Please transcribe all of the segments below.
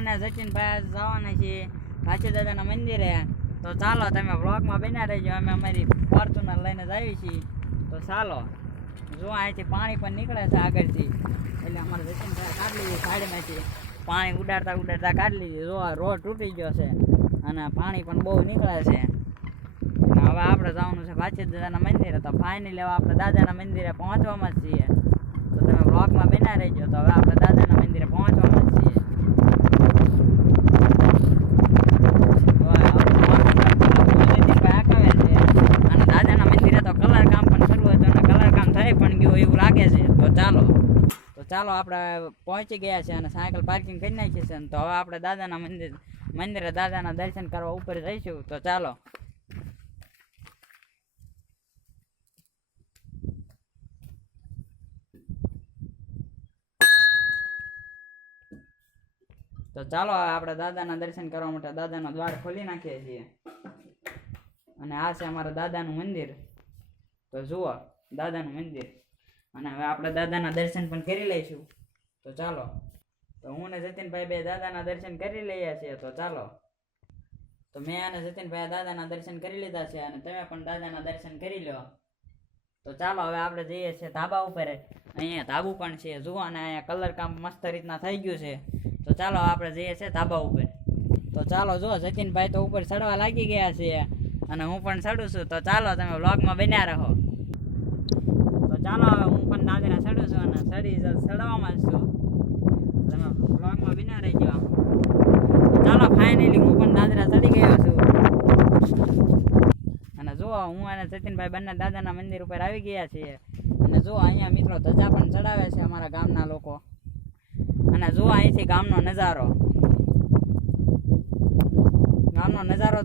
અને જતીનભાઈ જવાના છીએ કાચી દાદાના મંદિરે. તો ચાલો તમે વ્લોગમાં બન્યા રહેજો. અમે અમારી ફોર્ચ્યુનર લઈને જ આવી છીએ. તો ચાલો જો અહીંથી પાણી પણ નીકળે છે આગળથી, એટલે અમારે જતીનભાઈ કાઢી લીધી સાઈડમાંથી પાણી ઉડાડતા ઉડાડતા કાઢી લીધી. જો રોડ તૂટી ગયો છે અને પાણી પણ બહુ નીકળે છે. હવે આપણે જવાનું છે કાચી દાદાના મંદિરે. તો ફાઇનલી હવે આપણે દાદાના મંદિરે પહોંચવામાં જ છીએ. તો તમે વ્લોગમાં બન્યા રહેજો. તો હવે આપણે દાદાના મંદિરે પહોંચવામાં જ છીએ. અને દાદાના મંદિરે તો કલર કામ પણ શરૂ હતું અને કલર કામ થઈ પણ ગયું એવું લાગે છે. તો ચાલો આપણે પહોંચી ગયા છે અને સાયકલ પાર્કિંગ કરી નાખી છે. તો હવે આપણે દાદાના મંદિરે દાદાના દર્શન કરવા ઉપર જઈશું. તો ચાલો. તો ચાલો આપણે દાદાના દર્શન કરવા માટે દાદાનો દ્વાર ખોલી નાખીએ છીએ. અને આ છે અમારા દાદાનું મંદિર. તો જુઓ દાદાનું મંદિર. અને હવે આપણે દાદાના દર્શન પણ કરી લઈશું. તો ચાલો. તો હું ને જતીનભાઈ બે દાદાના દર્શન કરી લઈએ છીએ. તો ચાલો. તો મેં અને જતીનભાઈ દાદાના દર્શન કરી લીધા છે અને તમે પણ દાદાના દર્શન કરી લો. તો ચાલો હવે આપણે જઈએ છીએ ધાબા ઉપર. અહીંયા ધાબુ પણ છે જુઓ, અને અહીંયા કલર કામ મસ્ત રીતના થઈ ગયું છે. તો ચાલો આપણે જઈએ છીએ ધાબા ઉપર. તો ચાલો જો જતીનભાઈ તો ઉપર ચડવા લાગી ગયા છે અને હું પણ ચડું છું. તો ચાલો તમે વ્લોગમાં બન્યા રહો. તો ચાલો હવે હું પણ દાદાને ચડું છું અને ચડવામાં જ છું. તમે વ્લોગમાં બન્યા રહેજો. તો ચાલો ફાઇનલી હું પણ દાદરા ચડી ગયો છું. અને જો હું અને જતીનભાઈ બંને દાદાના મંદિર ઉપર આવી ગયા છીએ. અને જો અહીંયા મિત્રો ધજા પણ ચડાવે છે અમારા ગામના લોકો. અને જો અહીંથી ગામનો નજારો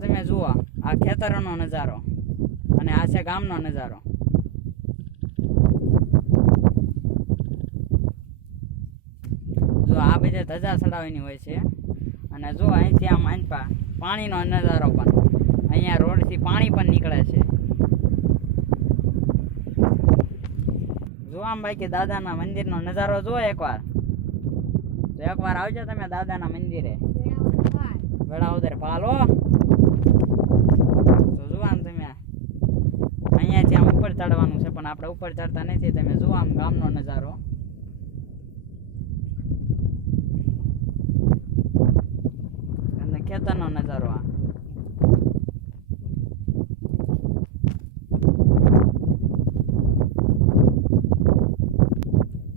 તમે જુઓ. આ ખેતરોનો નજારો અને આ છે ગામનો નજારો. જો આ બધે ધજા ચડાવવાની હોય છે. અને જો અહીંથી આમ આંચપા પાણીનો નજારો પણ. અહીંયા રોડથી પાણી પણ નીકળે છે. જો આમ બાકી દાદાના મંદિરનો નજારો જુઓ એકવાર. તો એકવાર આવજો તમે દાદાના મંદિરે. વેળાવદર પાલો. તો જુઓ આમ તમે અહીંયાથી આમ ઉપર ચડવાનું છે પણ આપણે ઉપર ચડતા નથી. તમે જુઓ આમ ગામનો નજારો. અને ખેતરનો નજારો. આ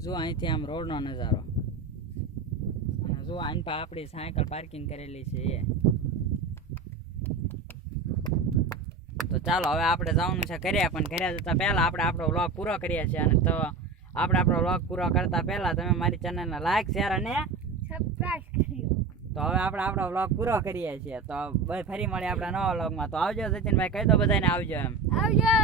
જો અહીંથી આમ રોડનો નજારો. અને જો આની પર આપણી સાયકલ પાર્કિંગ કરેલી છે એ. તો ચાલો હવે આપણે જવાનું છે ઘરે. પણ ઘરે જતા પહેલા આપણે આપણો વ્લોગ પૂરો કરીએ છીએ. અને તો આપણે આપણો વ્લોગ પૂરો કરતા પહેલા તમે મારી ચેનલને લાઈક શેર અને સબસ્ક્રાઇબ કર્યો. તો હવે આપણે આપણો વ્લોગ પૂરો કરીએ છીએ. તો ફરી મળીએ આપણા નવા વ્લોગમાં. તો આવજો જતીનભાઈ, કહી દો બધાને આવજો એમ. આવજો.